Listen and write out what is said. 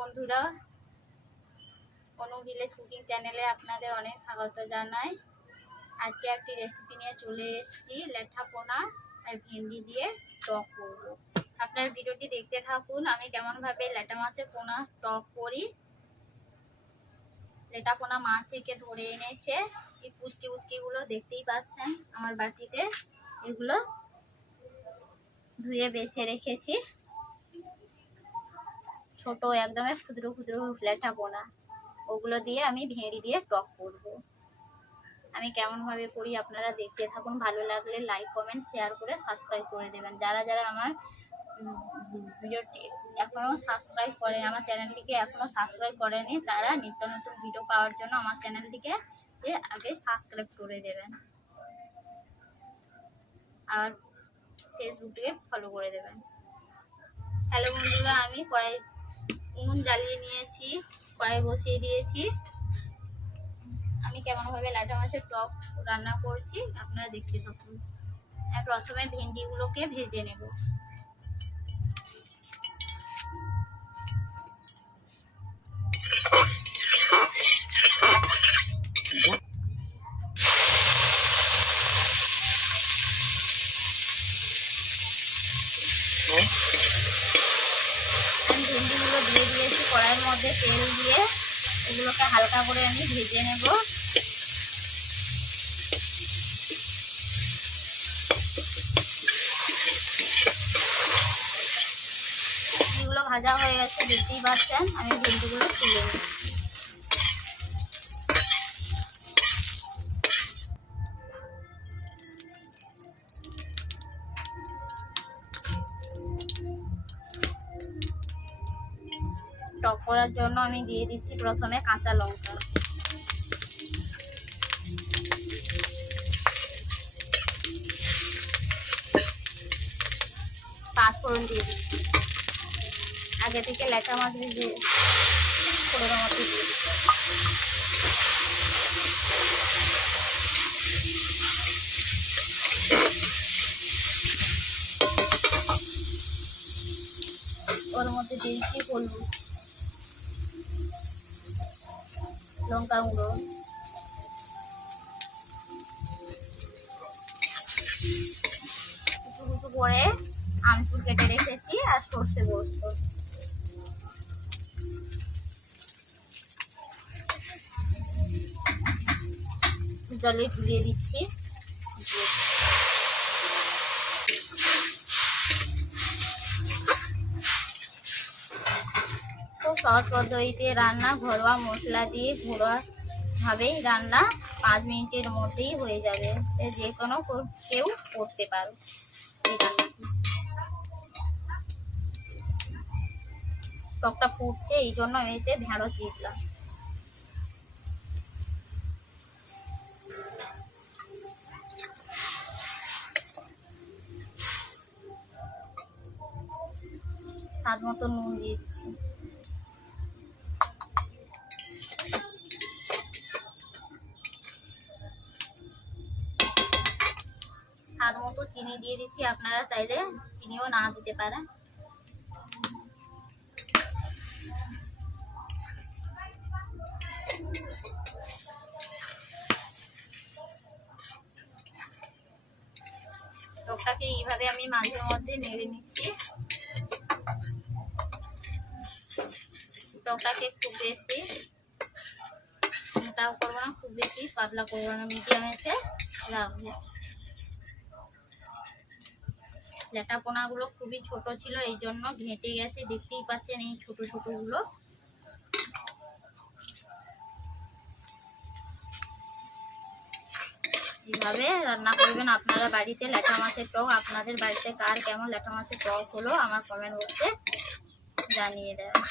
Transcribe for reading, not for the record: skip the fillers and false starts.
বন্ধুরা, অনু village cooking চ্যানেলে আপনাদের অনেক স্বাগত জানাই। আজকে একটি রেসিপি নিয়ে চলে এসেছি, লেঠা পোনা আর ভেন্ডি দিয়ে টক করব। আপনার ভিডিওটি দেখতে থাকুন, আমি কেমনভাবে লেটা মাছের পোনা টক করি। লেটা পোনা মাছ থেকে ধরে এনেছে, এই পুচকি পুচকিগুলো দেখতেই পাচ্ছেন আমার বাটিতে। এগুলো ধুয়ে বেছে রেখেছি, ছোট একদমই ক্ষুদ্র ক্ষুদ্র লেঠা পোনা। ওগুলো দিয়ে আমি ভেড়ি দিয়ে টক করব। আমি কেমন ভাবে করি আপনারা দেখতে থাকুন। ভালো লাগলে লাইক কমেন্ট শেয়ার করে সাবস্ক্রাইব করে দেবেন। যারা যারা আমার ভিডিওটি এখনো সাবস্ক্রাইব করেন, আমার চ্যানেলটিকে এখনো সাবস্ক্রাইব করেনি, তারা নিত্য নতুন ভিডিও পাওয়ার জন্য আমার চ্যানেলটিকে আগে সাবস্ক্রাইব করে দেবেন আর ফেসবুকটিকে ফলো করে দেবেন। হ্যালো বন্ধুরা, আমি উনুন জ্বালিয়ে নিয়েছি, কড়াই বসিয়ে দিয়েছি। আমি কেমনভাবে লেটা মাছের টক রান্না করছি আপনারা দেখতে থাকুন। প্রথমে ভেন্ডিগুলোকে ভেজে নেব। আমি ভেন্ডিগুলো দিয়ে দিয়েছি কড়াইয়ের মধ্যে, তেল দিয়ে এগুলোকে হালকা করে আমি ভেজে নেব। এগুলো ভাজা হয়ে গেছে, দেখতেই পাচ্ছেন। আমি ভেন্ডিগুলো তুলে নিই। টক করার জন্য আমি দিয়ে দিচ্ছি প্রথমে কাঁচা লঙ্কা, পাঁচফোড়ন দিয়ে দিচ্ছি। আগে থেকে লেটা মাছ ভেজে ফোড়নের মতো দিয়ে দিচ্ছি। ওর মধ্যে দিয়েছি হলুদ, লঙ্কা গুঁড়ো, কুচু কুচু করে আমচুর কেটে রেখেছি আর সর্ষে পোস্ত। জলে ধুয়ে দিচ্ছি। খুব সহজ পদ্ধতিতে রান্না, ঘরোয়া মশলা দিয়ে ঘরোয়াভাবেই রান্না 5 মিনিটের মধ্যেই হয়ে যাবে। যে কোনো কেউ করতে পারো এই রান্নাটি। টকটা ফুটছে, এই জন্য আমি এতে ঢেঁড়স দিয়ে দিলাম। স্বাদ মতো নুন দিয়ে দিচ্ছি। স্বাদ মতো চিনি দিয়ে দিচ্ছি, আপনারা চাইলে চিনিও না দিতে পারেন। টকটাকে এইভাবে আমি মাঝে মধ্যে নেড়ে নিচ্ছি। টকটাকে খুব বেশি মোটাও করবো না, খুব বেশি পাতলা করবো না, মিডিয়ামেতে রাখবো। লেটা পোনাগুলো খুবই ছোট ছিল, এই জন্য ঘেঁটে গেছে, দেখতেই পাচ্ছেন এই ছোট ছোটগুলো। এইভাবে রান্না করবেন আপনারা বাড়িতে লেটা মাছের টক। আপনাদের বাড়িতে কার কেমন লেটা মাছের টক হলো আমার কমেন্ট বক্সে জানিয়ে দেবেন।